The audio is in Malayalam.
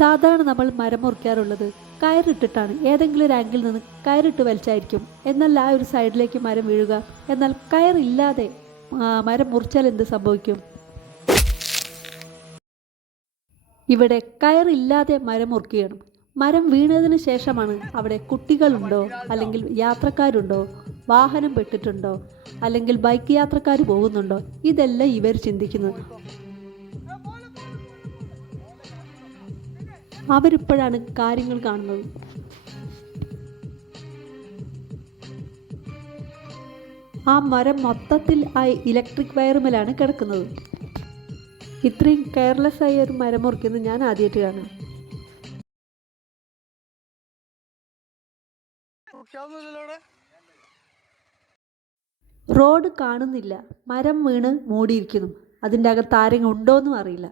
സാധാരണ നമ്മൾ മരം മുറിക്കാറുള്ളത് കയറിട്ടിട്ടാണ്. ഏതെങ്കിലും ഒരു ആംഗിളിൽ നിന്ന് കയറിട്ട് വലിച്ചായിരിക്കും. എന്നാൽ ആ ഒരു സൈഡിലേക്ക് മരം വീഴുക. എന്നാൽ കയറില്ലാതെ മരം മുറിച്ചാൽ എന്ത് സംഭവിക്കും? ഇവിടെ കയറില്ലാതെ മരം മുറിക്കുകയാണ്. മരം വീണതിന് ശേഷമാണ് അവിടെ കുട്ടികളുണ്ടോ, അല്ലെങ്കിൽ യാത്രക്കാരുണ്ടോ, വാഹനം പെട്ടിട്ടുണ്ടോ, അല്ലെങ്കിൽ ബൈക്ക് യാത്രക്കാർ പോകുന്നുണ്ടോ, ഇതെല്ലാം ഇവർ ചിന്തിക്കുന്നത്. അവരിപ്പോഴാണ് കാര്യങ്ങൾ കാണുന്നത്. ആ മരം മൊത്തത്തിൽ ആ ഇലക്ട്രിക് വയറുമേലാണ് കിടക്കുന്നത്. ഇത്രയും കെയർലെസ് ആയ ഒരു മരം മുറിക്കുന്നത് ഞാൻ ആദ്യമായിട്ട് കാണാം. റോഡ് കാണുന്നില്ല, മരം വീണ് മൂടിയിരിക്കുന്നു. അതിൻ്റെ അകത്ത് ആരെങ്കിലും ഉണ്ടോയെന്നും അറിയില്ല.